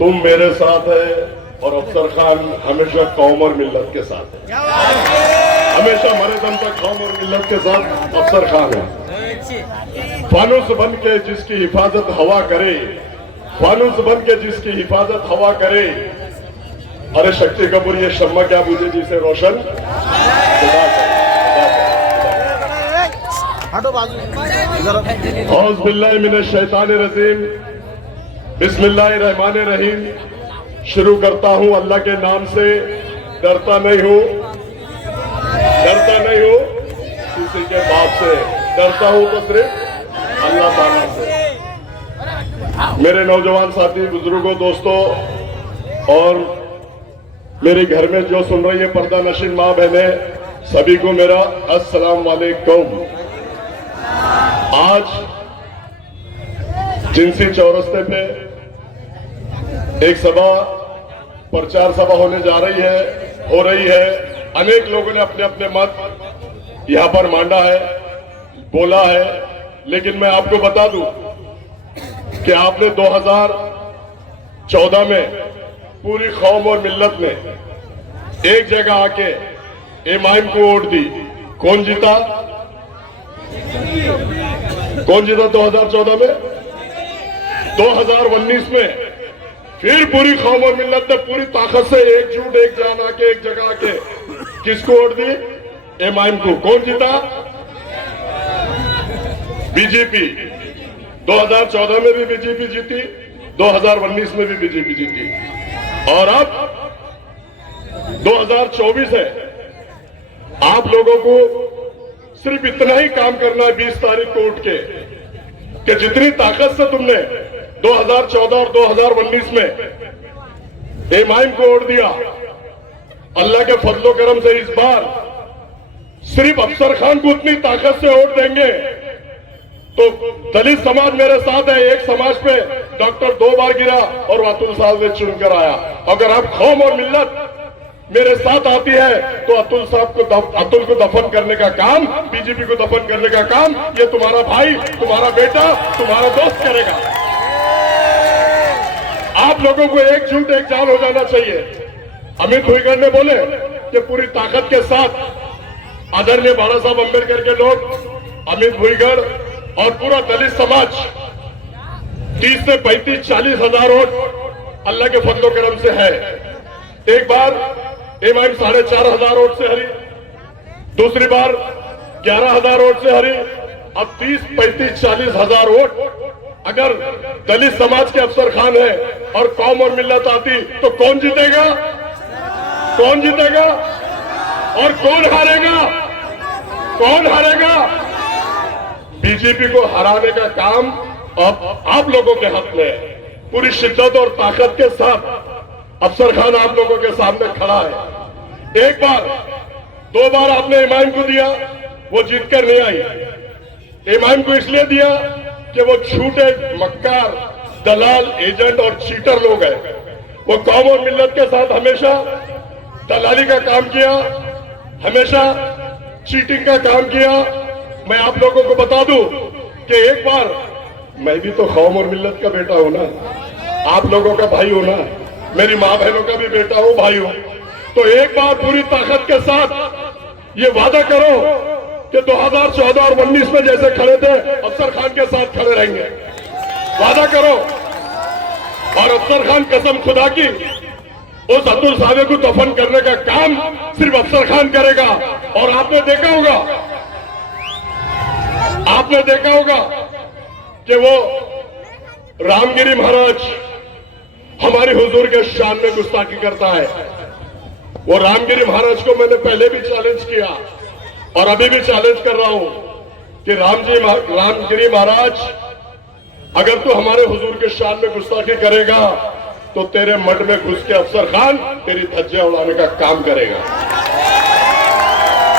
तुम मेरे साथ है और अफसर खान हमेशा कौम और मिल्लत के साथ है, हमेशा मरे दम तक कौम और मिल्लत के साथ अफसर खान है। फानूस बन के जिसकी हिफाजत हवा करे, फानूस बन के जिसकी हिफाजत हवा करे, अरे शक्ति कपूर ये शम्मा क्या बुझे जिसे रोशन औज़ बिल्लाहि मिनश शैतानिर रजीम, बिस्मिल्लाहिर रहमानिर रहीम। शुरू करता हूं अल्लाह के नाम से। डरता नहीं हूं, डरता नहीं हूं किसी के बाप से, डरता हूं तो सिर्फ अल्लाह ताला से। मेरे नौजवान साथी, बुजुर्गों, दोस्तों और मेरे घर में जो सुन रही है पर्दा नशीन माँ बहने, सभी को मेरा अस्सलाम वालेकुम। आज जिनसी चौरस्ते पे एक सभा, प्रचार सभा होने जा रही है, हो रही है। अनेक लोगों ने अपने अपने मत यहां पर मांडा है, बोला है, लेकिन मैं आपको बता दूं कि आपने 2014 में पूरी कौम और मिल्लत ने एक जगह आके इमाम को वोट दी। कौन जीता? कौन जीता 2014 में? 2019 में फिर पूरी कौम और मिल्लत ने पूरी ताकत से एकजुट, एक जान आके एक जगह आके किसको वोट दी? इमाम को। कौन जीता? बीजेपी। 2014 में भी बीजेपी जीती, 2019 में भी बीजेपी जीती, और अब 2024 है। आप लोगों को सिर्फ इतना ही काम करना है 20 तारीख को उठ के कि जितनी ताकत से तुमने 2014 और 2019 में इमाम को वोट दिया, अल्लाह के फजलो करम से इस बार सिर्फ अफसर खान को उतनी ताकत से वोट देंगे तो दलित समाज मेरे साथ है। एक समाज पे डॉक्टर 2 बार गिरा और अतुल साहब ने चुनकर आया। अगर आप कौम और मिल्लत मेरे साथ आती है तो अतुल को दफन करने का काम, बीजेपी को दफन करने का काम ये तुम्हारा भाई, तुम्हारा बेटा, तुम्हारा दोस्त करेगा। आप लोगों को एकजुट, एक जान हो जाना चाहिए। अमित भुईगढ़ ने बोले कि पूरी ताकत के साथ आदरणीय बाबा साहब अम्बेडकर के लोग, अमित भुईगढ़ और पूरा दलित समाज 30 से 35-40 हजार वोट अल्लाह के फजलो करम से है। एक बार इमाम 4,500 वोट से हरी, दूसरी बार 11,000 वोट से हरी, अब 30, 35, 40 हजार वोट अगर दलित समाज के अफसर खान है और कौम और मिल्लत आती तो कौन जीतेगा? कौन जीतेगा और कौन हारेगा? कौन हारेगा? बीजेपी को हराने का काम अब आप लोगों के हाथ में है। पूरी शिद्दत और ताकत के साथ अफसर खान आप लोगों के सामने खड़ा है। एक बार, 2 बार आपने इमाम को दिया, वो जीतकर नहीं आई। इमाम को इसलिए दिया कि वो झूठे, मक्कार, दलाल, एजेंट और चीटर लोग हैं। वो कौम और मिल्लत के साथ हमेशा दलाली का काम किया, हमेशा चीटिंग का काम किया। मैं आप लोगों को बता दूं कि एक बार मैं भी तो कौम और मिल्लत का बेटा हूं ना, आप लोगों का भाई हूं ना, मेरी मां बहनों का भी बेटा हूं, भाई हूं। तो एक बार पूरी ताकत के साथ ये वादा करो कि 2014 और 19 में जैसे खड़े थे अफसर खान के साथ खड़े रहेंगे। वादा करो। और अफसर खान कसम खुदा की उस अतुल साहब को दफन करने का काम सिर्फ अफसर खान करेगा। और आपने देखा होगा कि वो रामगिरी महाराज हमारी हुजूर के शान में गुस्ताखी करता है। वो रामगिरी महाराज को मैंने पहले भी चैलेंज किया और अभी भी चैलेंज कर रहा हूं कि रामगिरी महाराज, अगर तू हमारे हुजूर के शान में गुस्ताखी करेगा तो तेरे मठ में घुस के अफसर खान तेरी धज्जियां उड़ाने का काम करेगा।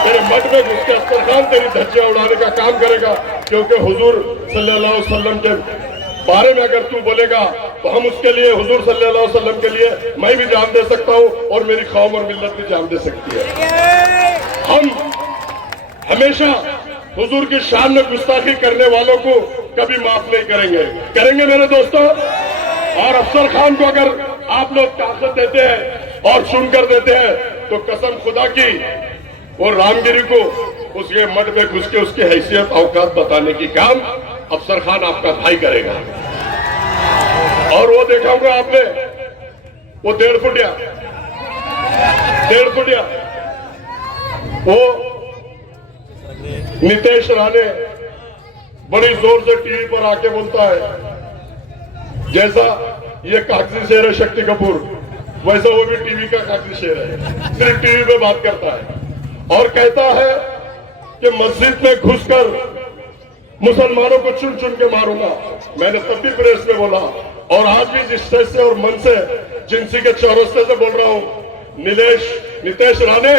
तेरे मठ में घुस के अफसर खान तेरी धज्जियां उड़ाने का काम करेगा। क्योंकि हुजूर सल्लल्लाहु अलैहि वसल्लम के बारे में अगर तू बोलेगा तो हम उसके लिए, हुजूर सल्लल्लाहु अलैहि वसल्लम के लिए मैं भी जान दे सकता हूं और मेरी कौम और मिल्लत भी जान दे सकती है। हम हमेशा हुजूर की शान में गुस्ताखी करने वालों को कभी माफ नहीं करेंगे। करेंगे मेरे दोस्तों? और अफसर खान को अगर आप लोग ताकत देते हैं और सुनकर देते हैं, तो कसम खुदा की वो रामगिरी को उसके मठ में घुस के उसकी हैसियत औकात बताने की काम अफसर खान आपका भाई करेगा। और वो देखा होगा आपने, वो 1.5 फुटिया वो नितेश राणे बड़ी जोर से टीवी पर आके बोलता है, जैसा ये कागजी शेर है शक्ति कपूर, वैसा वो भी टीवी का कागजी शेर है, सिर्फ टीवी पे बात करता है और कहता है कि मस्जिद में घुसकर मुसलमानों को चुन चुन के मारूंगा। मैंने तब भी प्रेस में बोला और आज भी जिस स्टेज से और मन से जिनसी के चौरस्ते से बोल रहा हूं, नितेश राणे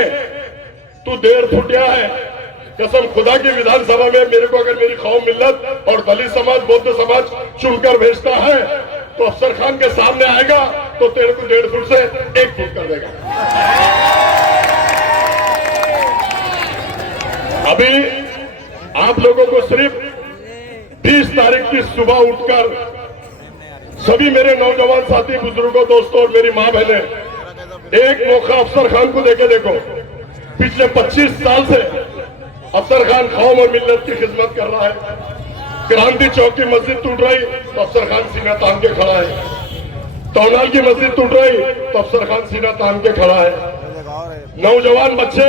तू 1.5 फुटिया है। कसम खुदा की विधानसभा में मेरे को अगर मेरी कौम मिल्लत और दलित समाज बौद्ध समाज चुनकर भेजता है तो अफसर खान के सामने आएगा तो तेरे को 1.5 फुट से 1 फुट कर देगा। अभी आप लोगों को सिर्फ 20 तारीख की सुबह उठकर सभी मेरे नौजवान साथी बुजुर्गों दोस्तों और मेरी मां बहने एक मौका अफसर खान को देके देखो। पिछले 25 साल से अफसर खान कौम और मिल्लत की खिदमत कर रहा है। क्रांति चौक की मस्जिद टूट रही तो अफसर खान सीना तान के खड़ा है, टौनाल की मस्जिद टूट रही तो अफसर खान सीना तान के खड़ा है। नौजवान बच्चे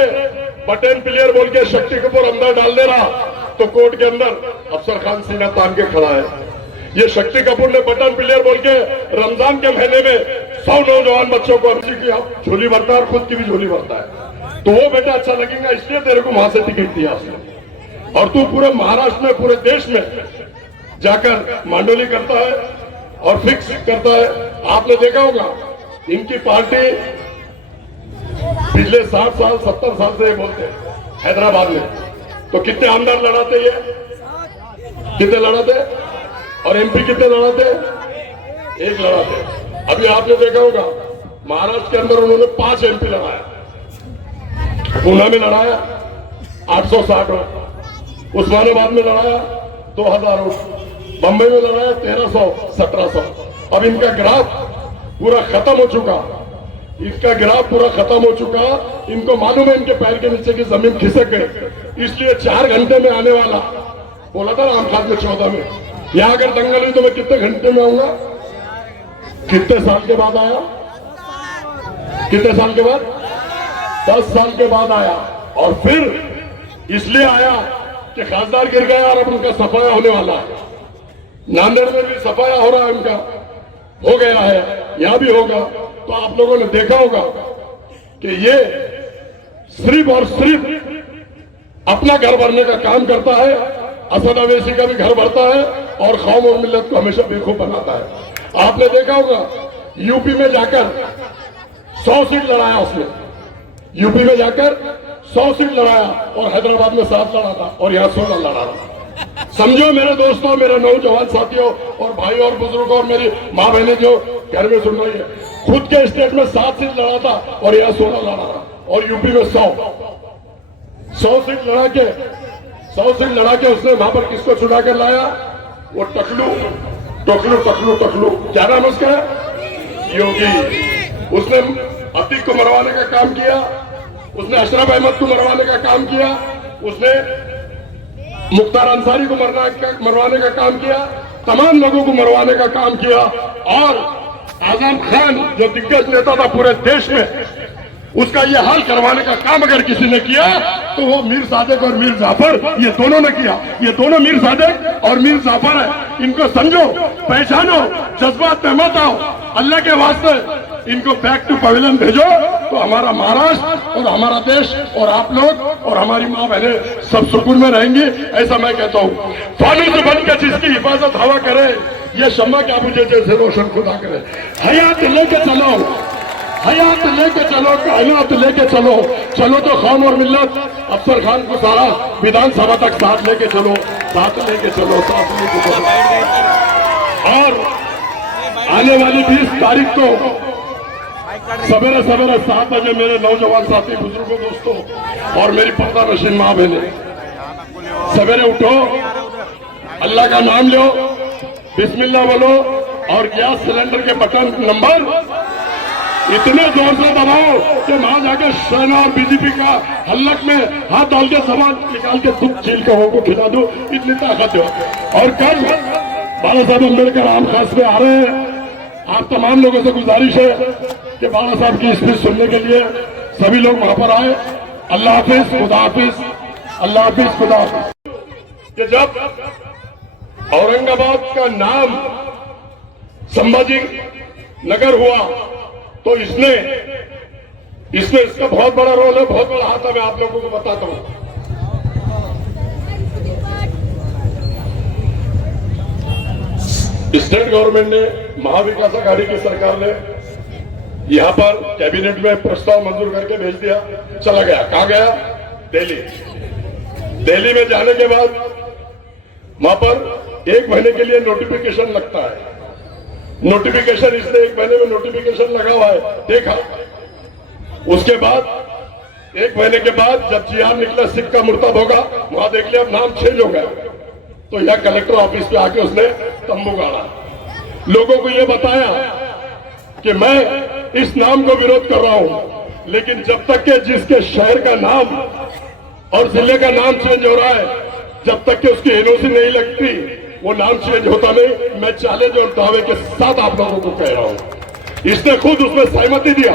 बटन प्लेयर बोल के शक्ति कपूर अंदर डाल दे रहा तो कोर्ट के अंदर अफसर खान सीना तान के खड़ा है। ये शक्ति कपूर ने बटन प्लेयर बोल के रमजान के महीने में 100 नौजवान बच्चों को अर्जी की आप झोली भरता है और खुद की भी झोली भरता है, तो वो बेटा अच्छा लगेगा इसलिए तेरे को वहां से टिकट दिया उसने। और तू पूरे महाराष्ट्र में पूरे देश में जाकर मांडोली करता है और फिक्स करता है। आपने देखा होगा इनकी पार्टी पिछले 60 साल 70 साल से ये बोलते हैं हैदराबाद में, तो कितने आमदार लड़ाते ये, कितने लड़ाते और एमपी कितने लड़ाते, 1 लड़ाते। अभी आपने देखा होगा महाराष्ट्र के अंदर उन्होंने 5 एमपी लड़ाया, पूना में लड़ाया 860 वोट, उस्मानाबाद में लड़ाया 2000 वोट, बंबई में लड़ाया 1300 1700। अब इनका ग्राफ पूरा खत्म हो चुका, इसका ग्राफ पूरा खत्म हो चुका। इनको मालूम है इनके पैर के नीचे की जमीन खिसक गई, इसलिए 4 घंटे में आने वाला बोला था राम खान में 14 में। यहां अगर दंगल हुई तो मैं कितने घंटे में आऊंगा, कितने साल के बाद आया, कितने साल के बाद, 10 साल के बाद आया। और फिर इसलिए आया कि खासदार गिर गया और अब उनका सफाया होने वाला है। नांदेड़ में भी सफाया हो रहा है, उनका हो गया है, यहां भी होगा। तो आप लोगों ने देखा होगा कि ये सिर्फ और सिर्फ अपना घर भरने का काम करता है, असद अवैसी का भी घर भरता है और कौम और मिल्लत को हमेशा बेवकूफ बनाता है। आपने देखा होगा यूपी में जाकर 100 सीट लड़ाया उसने, यूपी में जाकर 100 सीट लड़ाया और हैदराबाद में 7 लड़ा था और यहां 16 लड़ा रहा। समझो मेरे दोस्तों, मेरे नौजवान साथियों और भाई और बुजुर्गों और मेरी माँ बहनें जो घर में सुन रही है, खुद के स्टेट में 7 सीट लड़ा था और यहां 16 लड़ा रहा और यूपी में 100 सीट लड़ा के उसने वहां पर किसको चुना कर लाया, वो टकलू टकलू टकलू टकलू क्या नाम उसका, योगी। उसने अतीक को मरवाने का काम किया, उसने अशरफ अहमद को मरवाने का काम किया, उसने मुख्तार अंसारी को मरवाने का काम किया, तमाम लोगों को मरवाने का काम किया। और आजम खान जो दिग्गज नेता था पूरे देश में, उसका ये हाल करवाने का काम अगर किसी ने किया तो वो मीर सादिक और मीर जाफर, ये दोनों ने किया। ये दोनों मीर सादिक और मीर जाफर है, इनको समझो, पहचानो, जज्बात में मत आओ। अल्लाह के वास्ते इनको बैक टू पवेलियन भेजो तो हमारा महाराष्ट्र और हमारा देश और आप लोग और हमारी माँ बहनें सब सुकून में रहेंगी, ऐसा मैं कहता हूँ। फानूस बनकर जिसकी हिफाजत हवा करे, ये शम्मा क्या मुझे जैसे रोशन खुदा करे। हयात लेके चलो, हयात लेके चलो, कायनात लेके चलो, चलो तो कौम और मिल्लत अफसर खान को सारा विधानसभा तक साथ लेके चलो, साथ लेके चलो, साथ लेके चलो। और आने वाली 20 तारीख को सवेरे 7 बजे मेरे नौजवान साथी बुजुर्गों दोस्तों और मेरी पर्दा नशीन माँ बहने, सवेरे उठो, अल्लाह का नाम लो, बिस्मिल्लाह बोलो और गैस सिलेंडर के बटन नंबर इतने जोर से दबाओ कि वहां जाके सेना और बीजेपी का हल्लक में हाथ डाल के सामान निकाल के खुद छील के को खिला दो, इतनी ताकत हो। और कल बाला साहब अम्बेडकर आम खास में आ रहे हैं। आप तमाम लोगों से गुजारिश है कि बाला साहब की स्पीच सुनने के लिए सभी लोग वहां पर आए। अल्लाह हाफिज, खुदा हाफिज, अल्लाह हाफिज, खुदा हाफिज। कि जब औरंगाबाद का नाम संभाजी नगर हुआ तो इसने इसका बहुत बड़ा रोल है, बहुत बड़ा हाथ है। मैं आप लोगों को बताता हूं। स्टेट गवर्नमेंट ने, महाविकास आघाड़ी की सरकार ने यहां पर कैबिनेट में प्रस्ताव मंजूर करके भेज दिया, चला गया। कहां गया? दिल्ली। दिल्ली में जाने के बाद वहां पर 1 महीने के लिए नोटिफिकेशन लगता है। नोटिफिकेशन इसने 1 महीने में नोटिफिकेशन लगा हुआ है, देखा। उसके बाद 1 महीने के बाद जब जीआर निकला, सिक्का मुर्तब होगा, वहां देख लिया अब नाम चेंज हो गया। तो यह कलेक्टर ऑफिस पे आके उसने तंबू गाड़ा, लोगों को यह बताया कि मैं इस नाम को विरोध कर रहा हूं, लेकिन जब तक के जिसके शहर का नाम और जिले का नाम चेंज हो रहा है, जब तक कि उसकी एनओसी नहीं लगती, वो नाम चेंज होता नहीं। मैं चैलेंज और दावे के साथ आप लोगों को कह रहा हूं। इसने खुद उसमें सहमति दिया,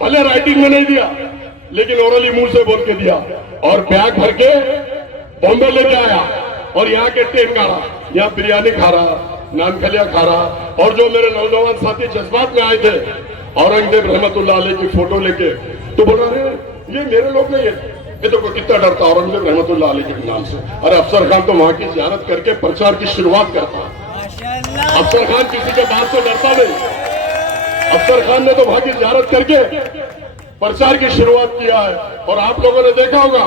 भले राइटिंग में नहीं दिया, लेकिन ओरली मुंह से बोल के दिया। और बैग भर के बॉम्बे लेके आया और यहाँ के ट्रेन गाड़ा, यहाँ बिरयानी खा रहा, नान खलिया खा रहा। और जो मेरे नौजवान साथी जज्बात में आए थे, औरंगजेब रहमतुल्लाह अलैह की फोटो लेके, तो बोल रहे ये मेरे लोग नहीं है। ये तो कितना डरता औरंगजेब रहमतुल्लाह अलैह के नाम से। अरे अफसर खान तो वहां की जियारत करके प्रचार की शुरुआत करता। अफसर खान किसी के बात से डरता नहीं। अफसर खान ने तो वहां की जियारत करके प्रचार की शुरुआत किया है। और आप लोगों ने देखा होगा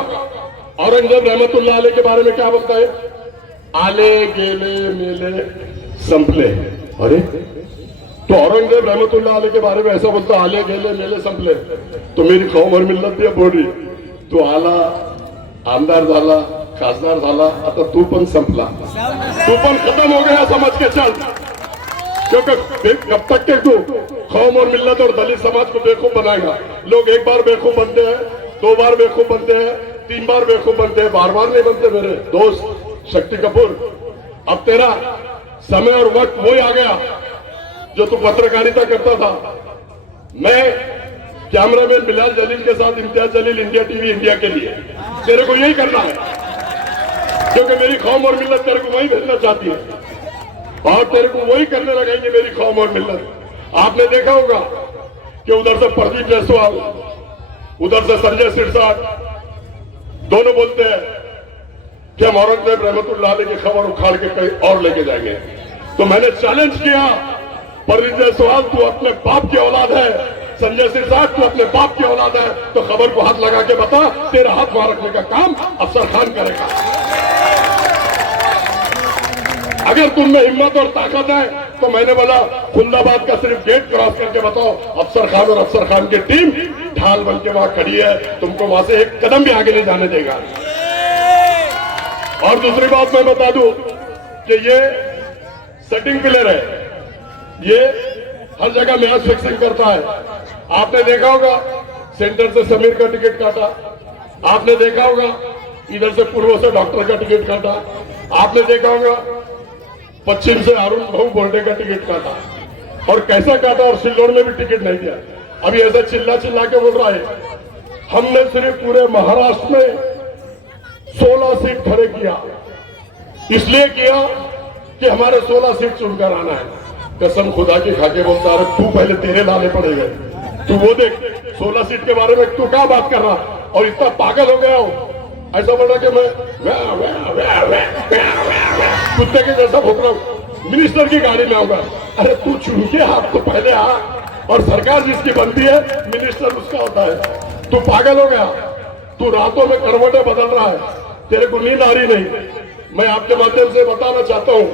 औरंगजेब रहमतुल्लाह अलैह के बारे में क्या बोलता है? आले गेले मेले संपले। अरे तो औरंगजेब रहमतुल्लाह अलैह के बारे में ऐसा बोलता, आले गेले मेले संपले। तो मेरी कौम और मिल्लत दिया बोल रही, तू आला, आमदार झाला, खासदार झाला, आता तू पण संपला, तू पण खत्म हो गया, समझ के चल। क्योंकि कब तक के तू कौम और मिल्लत और दलित समाज को बेवकूफ बनाएगा? लोग 1 बार बेवकूफ बनते हैं, 2 बार बेवकूफ बनते हैं, 3 बार बेवकूफ बनते हैं, बार बार नहीं बनते। मेरे दोस्त शक्ति कपूर, अब तेरा समय और वक्त वही आ गया जो तू पत्रकारिता करता था। मैं कैमरामैन बिलाल जलील के साथ Imtiaz Jaleel, India TV India के लिए, तेरे को यही करना है, क्योंकि मेरी कौम और मिल्लत तेरे को वही भेजना चाहती है और तेरे को वही करने लगाएंगे मेरी कौम और मिल्लत। आपने देखा होगा कि उधर से प्रदीप जायसवाल, उधर से संजय सिरसाट, दोनों बोलते हैं कि हम औरंगजेब रहमतुल्लाह अलैह की खबर उखाड़ के कहीं और लेके जाएंगे। तो मैंने चैलेंज किया, प्रदीप जायसवाल तू अपने बाप की औलाद है, संजय सिरसाट तू अपने बाप की औलाद है, तो खबर को हाथ लगा के बता, तेरा हाथ वहां रखने का काम अफसर खान करेगा। अगर तुम में हिम्मत और ताकत है तो मैंने बोला खुल्दाबाद का सिर्फ गेट क्रॉस करके बताओ, अफसर खान और अफसर खान की टीम ढाल बन के वहां खड़ी है, तुमको वहां से 1 कदम भी आगे नहीं जाने देगा। और दूसरी बात मैं बता दूं कि ये सेटिंग प्लेयर है, ये हर जगह मैच फिक्सिंग करता है। आपने देखा होगा सेंटर से समीर का टिकट काटा, आपने देखा होगा इधर से पूर्व से डॉक्टर का टिकट काटा, आपने देखा होगा पश्चिम से अरुण भाऊ बोर्डे का टिकट काटा, और कैसा काटा, और सिल्लोड़ में भी टिकट नहीं दिया। अभी ऐसा चिल्ला चिल्ला के बोल रहा है हमने सिर्फ पूरे महाराष्ट्र में 16 सीट खड़े किया, इसलिए किया कि हमारे 16 सीट चुनकर आना है। कसम खुदा की खाके बोलता है तू पहले तेरे लाने पड़ेगा, तू वो देख 16 सीट के बारे में तू क्या बात कर रहा, और इतना पागल हो गया हो, ऐसा बोल रहा कि मैं कुत्ते के जैसा भोग रहा हूं, मिनिस्टर की गाड़ी में आऊंगा। अरे तू चुन के आप तो पहले आ, और सरकार जिसकी बनती है मिनिस्टर उसका होता है। तू पागल हो गया, तू रातों में करवटें बदल रहा है, तेरे को नींद आ रही नहीं। मैं आपके माध्यम से बताना चाहता हूं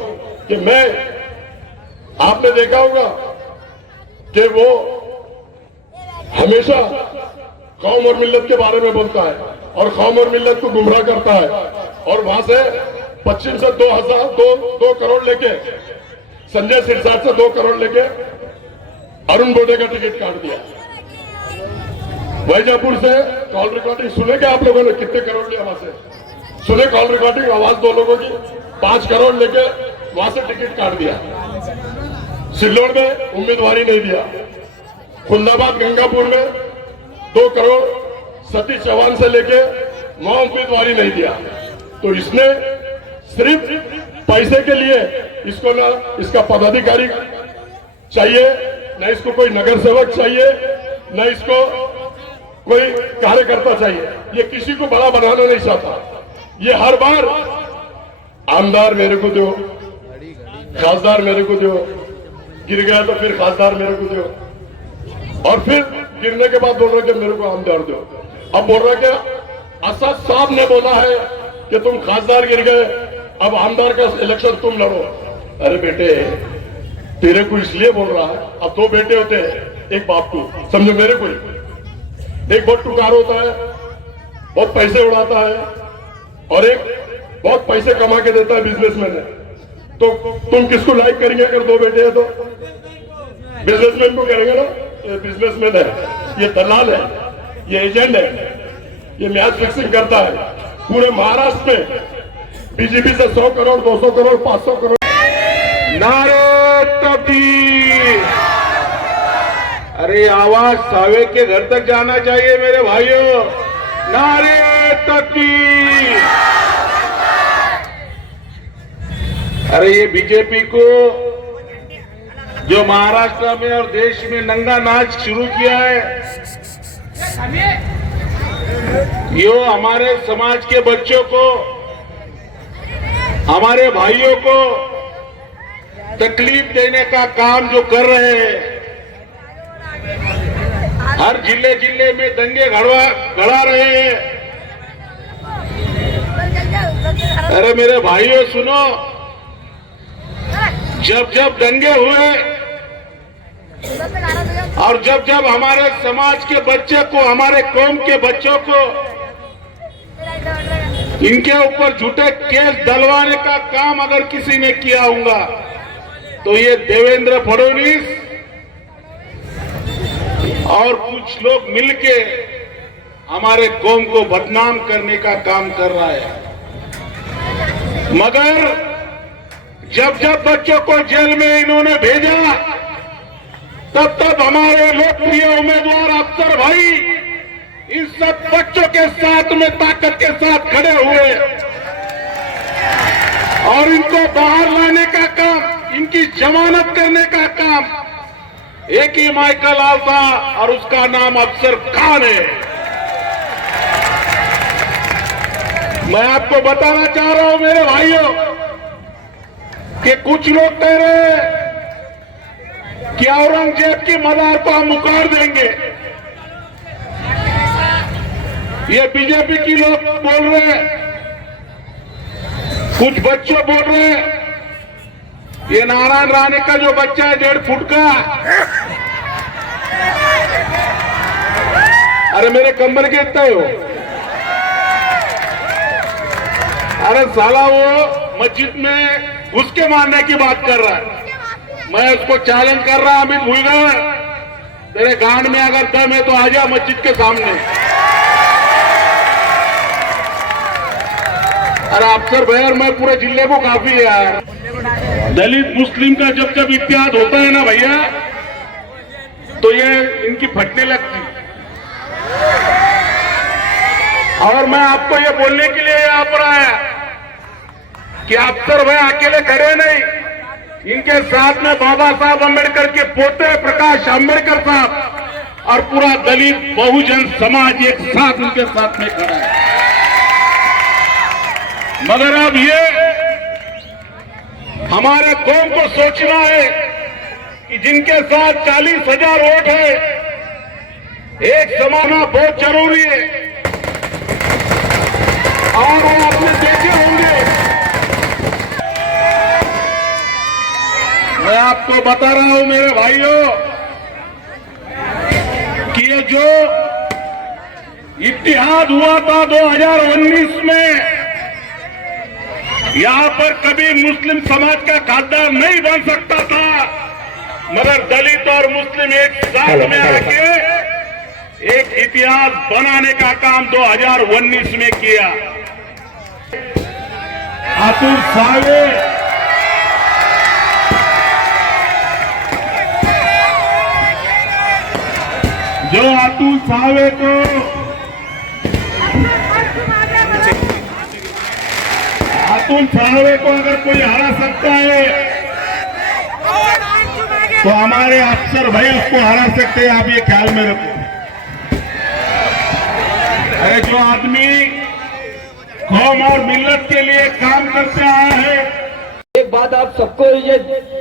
कि मैं, आपने देखा होगा कि वो हमेशा कौम और मिल्लत के बारे में बोलता है और कौम और मिल्लत को गुमराह करता है, और वहां से पश्चिम से 2 करोड़ लेके, संजय सिरसाट से 2 करोड़ लेके अरुण बोटे का टिकट काट दिया। वैजापुर से कॉल रिकॉर्डिंग सुने क्या आप लोगों ने? कितने करोड़ लिया वहां से? सुने कॉल रिकॉर्डिंग? आवाज दो लोगों की। 5 करोड़ लेके वहां से टिकट काट दिया। सिल्लोड़ में उम्मीदवारी नहीं दिया। खुलदाबाद गंगापुर में 2 करोड़ सतीश चौहान से लेके वहां उम्मीदवारी नहीं दिया। तो इसने सिर्फ पैसे के लिए इसको ना इसका पदाधिकारी चाहिए, न इसको कोई नगर सेवक चाहिए, न इसको कोई कार्यकर्ता चाहिए। ये किसी को बड़ा बनाना नहीं चाहता। ये हर बार आमदार मेरे को दो, खासदार मेरे को दो, गिर गया तो फिर खासदार मेरे को दो, और फिर गिरने के बाद बोल रहा कि मेरे को आमदार दो। अब बोल रहा क्या? असद साहब ने बोला है कि तुम खासदार गिर गए, अब आमदार का इलेक्शन तुम लड़ो। अरे बेटे, तेरे को इसलिए बोल रहा है। अब 2 बेटे होते हैं, एक बाप को, समझो मेरे को एक बहुत टुकार होता है, बहुत पैसे उड़ाता है, और एक बहुत पैसे कमा के देता है, बिजनेसमैन है। तो तुम किसको लाइक करेंगे अगर 2 बेटे हैं तो? बिजनेसमैन को करेंगे ना। ये बिजनेसमैन है, ये दलाल है, ये एजेंट है, ये मैच फिक्सिंग करता है। पूरे महाराष्ट्र में बीजेपी से 100 करोड़, 200 करोड़, 500 करोड़। नारे तकबीर! अरे आवाज सावे के घर तक जाना चाहिए मेरे भाइयों। नारे तकबीर! अरे ये बीजेपी को जो महाराष्ट्र में और देश में नंगा नाच शुरू किया है, यो हमारे समाज के बच्चों को, हमारे भाइयों को तकलीफ देने का काम जो कर रहे हैं, हर जिले जिले में दंगे गड़ा रहे हैं। अरे मेरे भाइयों सुनो, जब जब दंगे हुए और जब जब हमारे समाज के बच्चे को, हमारे कौम के बच्चों को इनके ऊपर झूठे केस डलवाने का काम अगर किसी ने किया होगा तो ये देवेंद्र फडणवीस और कुछ लोग मिलके हमारे कौम को बदनाम करने का काम कर रहा है। मगर जब जब बच्चों को जेल में इन्होंने भेजा, तब तब हमारे लोकप्रिय उम्मीदवार अफसर भाई इन सब बच्चों के साथ में ताकत के साथ खड़े हुए और इनको बाहर लाने का काम, इनकी जमानत करने का काम एक ही माइकल आता और उसका नाम अफसर खान है। मैं आपको बताना चाह रहा हूं मेरे भाइयों कि कुछ लोग कह रहे हैं कि औरंगजेब की मदार को हम उखाड़ देंगे। ये बीजेपी की लोग बोल रहे हैं, कुछ बच्चे बोल रहे हैं, ये नारायण राणे का जो बच्चा है 1.5 फुट का, अरे मेरे कमर के इतना हो, अरे साला वो मस्जिद में घुस के मारने की बात कर रहा है। मैं उसको चैलेंज कर रहा अमित भुईगढ़, तेरे गांड में अगर दम है तो आजा मस्जिद के सामने। अरे अफसर भैया, मैं पूरे जिले को काफी है यार। दलित मुस्लिम का जब जब इत्तेहाद होता है ना भैया, तो ये इनकी फटने लगती। और मैं आपको ये बोलने के लिए यहाँ पर आया कि अफसर भैया अकेले खड़े नहीं, इनके साथ में बाबा साहब अम्बेडकर के पोते प्रकाश अम्बेडकर साहब और पूरा दलित बहुजन समाज एक साथ उनके साथ में खड़ा है। मगर अब ये हमारे कौम को सोचना है कि जिनके साथ 40,000 वोट है, एक समाना बहुत जरूरी है। और वो आपने देखे होंगे, मैं आपको बता रहा हूं मेरे भाइयों कि ये जो इत्तेहाद हुआ था 2019 में, यहां पर कभी मुस्लिम समाज का खासदार नहीं बन सकता था, मगर दलित और मुस्लिम एक साथ में आके एक इतिहास बनाने का काम 2019 में किया। अतुल सावे जो अतुल सावे को अगर कोई हरा सकता है तो हमारे अफसर भाई उसको हरा सकते हैं, आप ये ख्याल में रखो। अरे जो आदमी कौम और मिल्लत के लिए काम करते आया है। एक बात आप सबको ये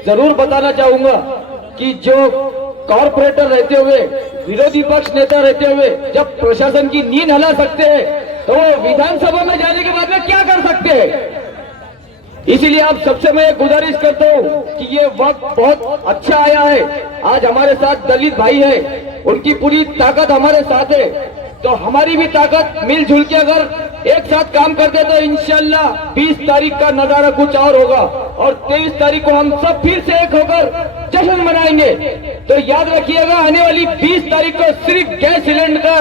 जरूर बताना चाहूंगा कि जो कॉर्पोरेटर रहते हुए, विरोधी पक्ष नेता रहते हुए जब प्रशासन की नींद हिला सकते हैं तो वो विधानसभा में जाने के बाद में क्या कर सकते हैं। इसीलिए आप सबसे मैं गुजारिश करता हूँ कि ये वक्त बहुत अच्छा आया है। आज हमारे साथ दलित भाई है, उनकी पूरी ताकत हमारे साथ है, तो हमारी भी ताकत मिलजुल के अगर एक साथ काम करते तो इंशाल्लाह 20 तारीख का नजारा कुछ और होगा और 23 तारीख को हम सब फिर से एक होकर जश्न मनाएंगे। तो याद रखिएगा, आने वाली 20 तारीख को सिर्फ गैस सिलेंडर का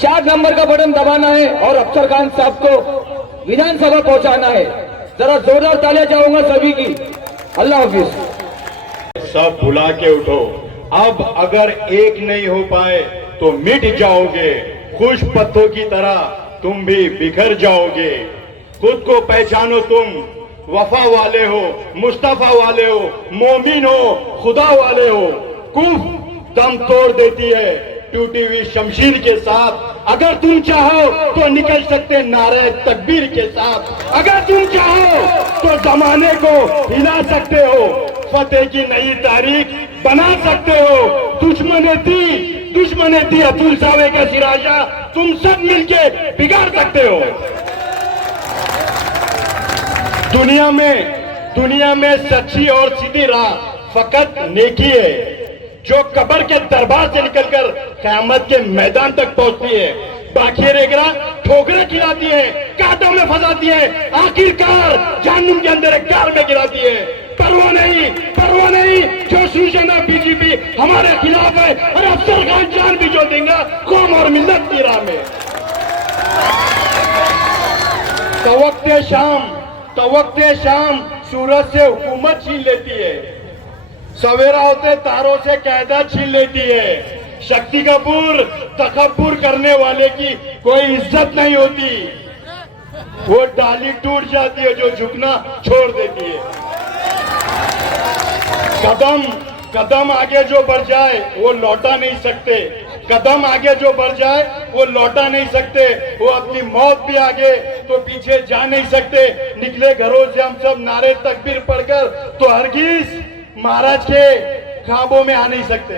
4 नंबर का बटन दबाना है और अफसर खान साहब को विधानसभा पहुंचाना है। जरा जोरदार तालियां चाहूंगा सभी की। अल्लाह हाफिज। सब भुला के उठो। अब अगर एक नहीं हो पाए तो मिट जाओगे, खुश पत्तों की तरह तुम भी बिखर जाओगे। खुद को पहचानो, तुम वफा वाले हो, मुस्तफा वाले हो, मोमिन हो, खुदा वाले हो। कुफ दम तोड़ देती है टूटी हुई शमशीर के साथ। अगर तुम चाहो तो निकल सकते नारे तकबीर के साथ। अगर तुम चाहो तो जमाने को हिला सकते हो, फतेह की नई तारीख बना सकते हो। दुश्मने थी अतुल सावे का सिराजा, तुम सब मिलके बिगाड़ सकते हो। दुनिया में सच्ची और सीधी राह फकत नेकी है, जो कब्र के दरबार से निकलकर क़यामत के मैदान तक पहुंचती है। बाकी रेगरा ठोकरें खिलाती है, कांटों में फंसाती है, आखिरकार जहन्नुम के अंदर एक कार में गिराती है। परवाह नहीं जो शिवसेना बीजेपी हमारे खिलाफ है और अफसर खान जान भी जो देंगे कौम और मिल्लत की राह में। तवक्ते शाम सूरज से हुकूमत छीन लेती है, सवेरा होते तारों से कायदा छीन लेती है। शक्ति कपूर तकब्बुर करने वाले की कोई इज्जत नहीं होती, वो डाली टूट जाती है जो झुकना छोड़ देती है। कदम आगे जो बढ़ जाए वो लौटा नहीं सकते, कदम आगे जो बढ़ जाए वो लौटा नहीं सकते। वो अपनी मौत भी आगे तो पीछे जा नहीं सकते। निकले घरों से हम सब नारे तकबीर पढ़कर तो हरगिज महाराज के ख्वाबों में आ नहीं सकते।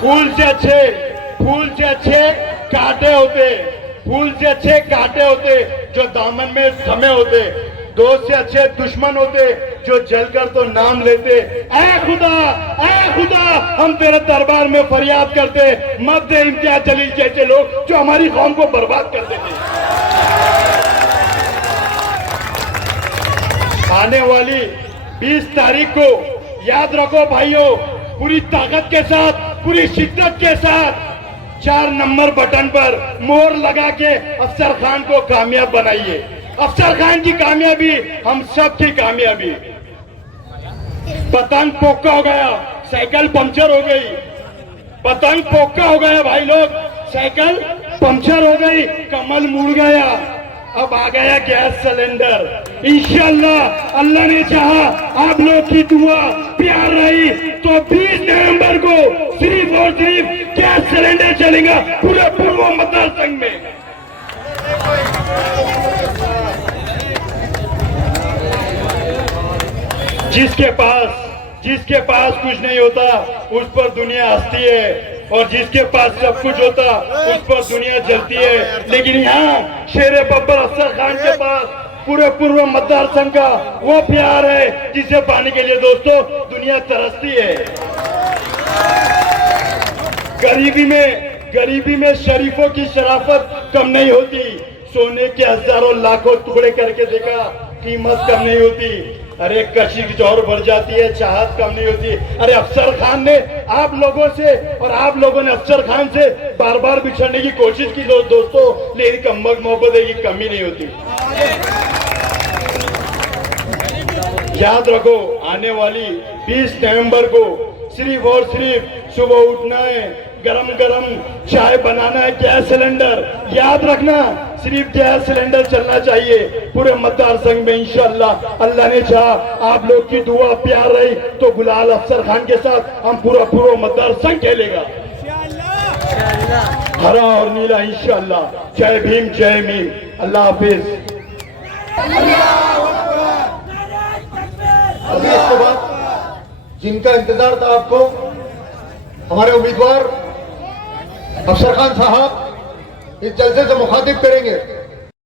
फूल से अच्छे कांटे होते जो दामन में समे होते। दोस्त से अच्छे दुश्मन होते जो जलकर तो नाम लेते। ऐ खुदा हम तेरे दरबार में फरियाद करते, मत दे इम्तियाज जलील जैसे लोग जो हमारी कौम को बर्बाद कर देते। आने वाली 20 तारीख को याद रखो भाइयों, पूरी ताकत के साथ, पूरी शिद्दत के साथ 4 नंबर बटन पर मोहर लगा के अफसर खान को कामयाब बनाइए। अफसर खान की कामयाबी हम सब की कामयाबी। पतंग पोका हो गया, साइकिल पंक्चर हो गई। पतंग पोका हो गया भाई लोग, साइकिल पंक्चर हो गई, कमल मुड़ गया, अब आ गया गैस सिलेंडर। इंशाल्लाह अल्लाह ने चाहा, आप लोग की दुआ प्यार रही तो 20 नवंबर को सिर्फ और सिर्फ गैस सिलेंडर चलेगा पूरे पूर्व मतदार संघ में। जिसके पास कुछ नहीं होता उस पर दुनिया हंसती है, और जिसके पास सब कुछ होता उस पर दुनिया जलती है। लेकिन यहाँ शेर बब्बर अफसर खान के पास पूरे पूर्व मतदार संघ का वो प्यार है जिसे पाने के लिए दोस्तों दुनिया तरसती है। गरीबी में शरीफों की शराफत कम नहीं होती। सोने के हजारों लाखों टुकड़े करके देखा, कीमत कम नहीं होती। अरे कशी की जोर बढ़ जाती है, चाहत कम नहीं होती। अरे अफसर खान ने आप लोगों से और आप लोगों ने अफसर खान से बार बार बिछड़ने की कोशिश की दोस्तों, लेकिन कमबख्त मोहब्बत की कमी नहीं होती। याद रखो, आने वाली 20 नवंबर को सिर्फ और सिर्फ सुबह उठना है, गरम गरम चाय बनाना है, गैस सिलेंडर याद रखना, सिर्फ गैस सिलेंडर चलना चाहिए पूरे मतदार संघ में। इंशाअल्लाह अल्लाह ने चाहा, आप लोग की दुआ प्यार रही तो गुलाल अफसर खान के साथ हम पूरा मतदार संघ खेलेगा, हरा और नीला इंशाअल्लाह। जय भीम, जय मीम, अल्लाह हाफिज। अभी इसके बाद जिनका इंतजार था आपको, हमारे उम्मीदवार अफसर खान साहब इस जलसे से मुखातिब करेंगे।